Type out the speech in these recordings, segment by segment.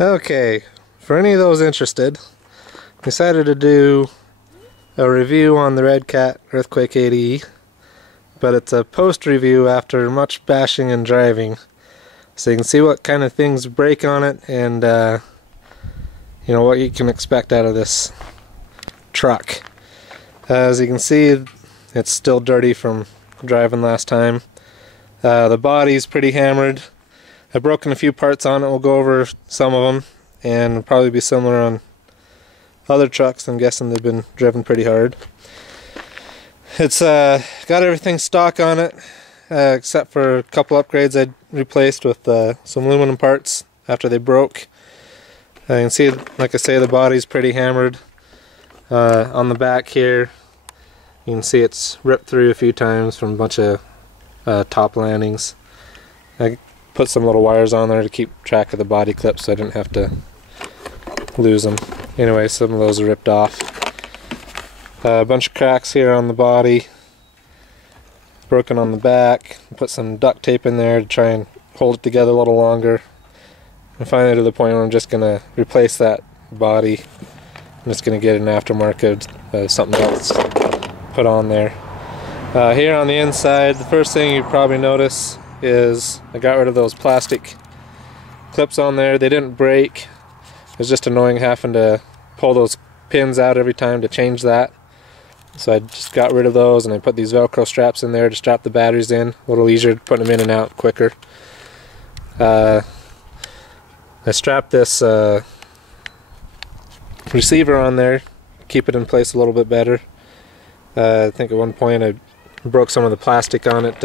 Okay, for any of those interested, I decided to do a review on the Redcat Earthquake 80E, but it's a post-review after much bashing and driving, so you can see what kind of things break on it and you know what you can expect out of this truck. As you can see, it's still dirty from driving last time. The body's pretty hammered. I've broken a few parts on it. We'll go over some of them, and it'll probably be similar on other trucks. I'm guessing they've been driven pretty hard. It's got everything stock on it, except for a couple upgrades I replaced with some aluminum parts after they broke. You can see, like I say, the body's pretty hammered. On the back here, you can see it's ripped through a few times from a bunch of top landings. I put some little wires on there to keep track of the body clips so I didn't have to lose them. Anyway, some of those are ripped off. A bunch of cracks here on the body, broken on the back. Put some duct tape in there to try and hold it together a little longer. And finally to the point where I'm just going to replace that body. I'm just going to get an aftermarket, something else put on there. Here on the inside, the first thing you probably notice is I got rid of those plastic clips on there. They didn't break. It was just annoying having to pull those pins out every time to change that. So I just got rid of those, and I put these Velcro straps in there to strap the batteries in. A little easier to put them in and out quicker. I strapped this receiver on there, keep it in place a little bit better. I think at one point I broke some of the plastic on it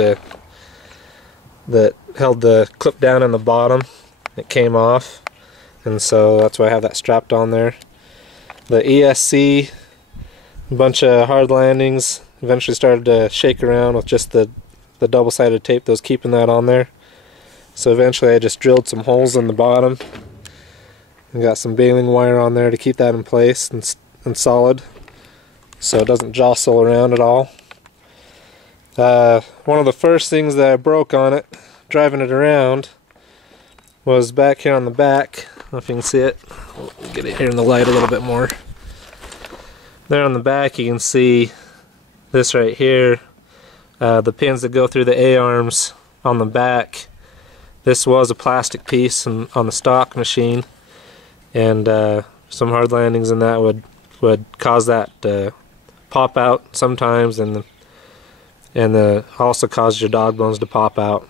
that held the clip down in the bottom. It came off, and so that's why I have that strapped on there. The ESC, a bunch of hard landings, eventually started to shake around with just the double-sided tape that was keeping that on there. So eventually I just drilled some holes in the bottom and got some baling wire on there to keep that in place and solid, so it doesn't jostle around at all. One of the first things that I broke on it, driving it around, was back here on the back. I don't know if you can see it. We'll get it here in the light a little bit more. There on the back you can see this right here, the pins that go through the A-arms on the back. This was a plastic piece on the stock machine, and some hard landings in that would cause that to pop out sometimes, and also cause your dog bones to pop out.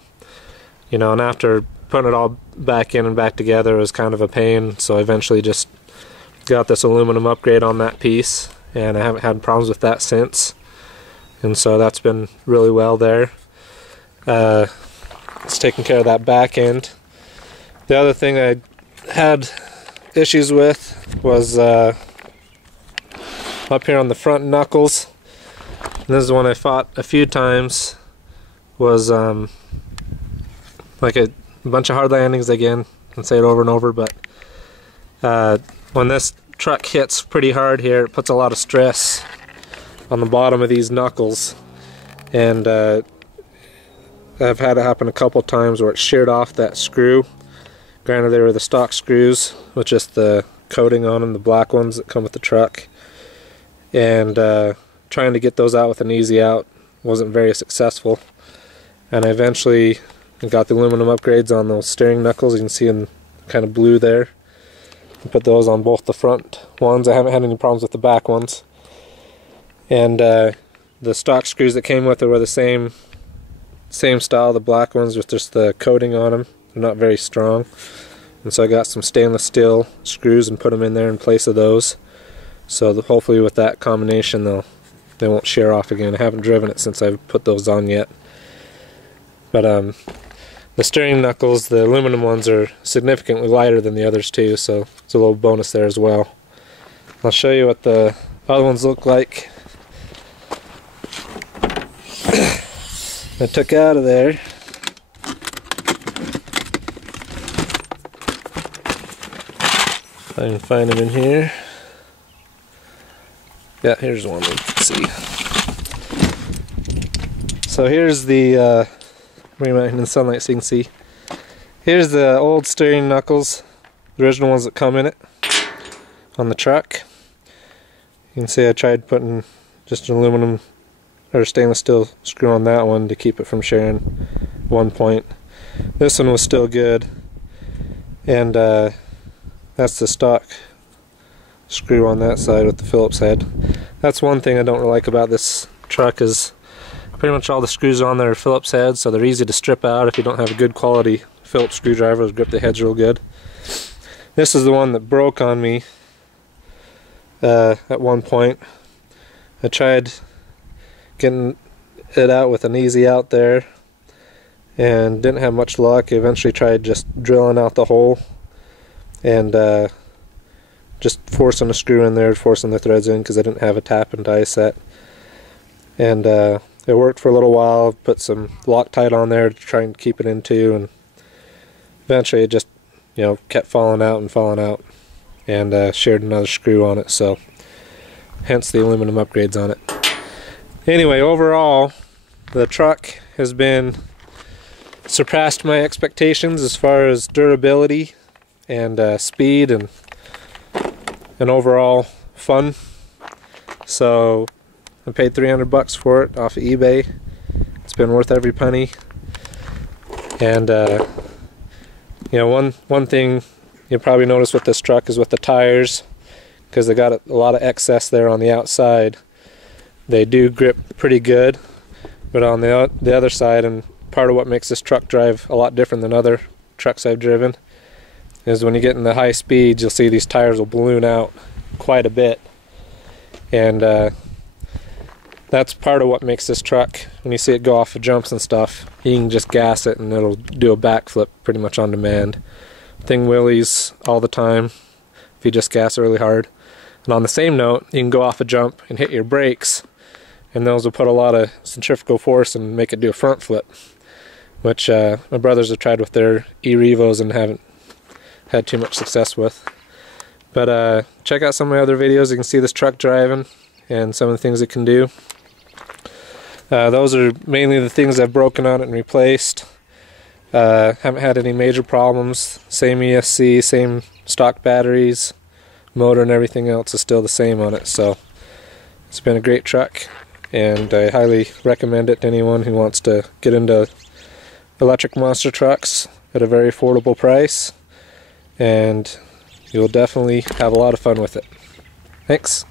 You know, and after putting it all back in and back together, it was kind of a pain, so I eventually just got this aluminum upgrade on that piece, and I haven't had problems with that since. And so that's been really well there. It's taking care of that back end. The other thing I had issues with was up here on the front knuckles. And this is one I fought a few times. Was like a bunch of hard landings again. I can say it over and over, but when this truck hits pretty hard here, it puts a lot of stress on the bottom of these knuckles, and I've had it happen a couple times where it sheared off that screw. Granted, they were the stock screws with just the coating on them, the black ones that come with the truck, and trying to get those out with an easy out wasn't very successful. And I eventually got the aluminum upgrades on those steering knuckles. You can see in kind of blue there. I put those on both the front ones. I haven't had any problems with the back ones. And the stock screws that came with it were the same style, the black ones with just the coating on them. They're not very strong. And so I got some stainless steel screws and put them in there in place of those. So hopefully with that combination they won't shear off again. I haven't driven it since I've put those on yet. But the steering knuckles, the aluminum ones, are significantly lighter than the others too, so it's a little bonus there as well. I'll show you what the other ones look like. I took out of there. If I can find them in here. Yeah, here's one we can see. So here's the bring them out in the sunlight so you can see. Here's the old steering knuckles the original ones that come in it on the truck. You can see I tried putting just an aluminum or stainless steel screw on that one to keep it from sharing one point. This one was still good, and that's the stock screw on that side with the Phillips head. That's one thing I don't really like about this truck, is pretty much all the screws on there are Phillips heads, so they're easy to strip out if you don't have a good quality Phillips screwdriver to grip the heads real good. This is the one that broke on me at one point. I tried getting it out with an easy out there and didn't have much luck. I eventually tried just drilling out the hole and just forcing a screw in there, forcing the threads in because I didn't have a tap and die set. And it worked for a little while. Put some Loctite on there to try and keep it in too, and eventually it just, you know, kept falling out and shared another screw on it, so hence the aluminum upgrades on it. Anyway, overall the truck has been surpassed my expectations as far as durability and speed and overall fun. So I paid $300 for it off of eBay. It's been worth every penny. And you know, one thing you'll probably notice with this truck is with the tires, because they got a lot of excess there on the outside. They do grip pretty good, but on the other side, and part of what makes this truck drive a lot different than other trucks I've driven, is when you get in the high speeds, you'll see these tires will balloon out quite a bit, and that's part of what makes this truck, when you see it go off of jumps and stuff, you can just gas it and it'll do a backflip pretty much on demand. Thing wheelies all the time if you just gas it really hard. And on the same note, you can go off a jump and hit your brakes, and those will put a lot of centrifugal force and make it do a front flip, which my brothers have tried with their e-Revos and haven't had too much success with. But check out some of my other videos. You can see this truck driving and some of the things it can do. Those are mainly the things I've broken on it and replaced. Haven't had any major problems. Same ESC, same stock batteries, motor and everything else is still the same on it. So it's been a great truck, and I highly recommend it to anyone who wants to get into electric monster trucks at a very affordable price, and you'll definitely have a lot of fun with it. Thanks.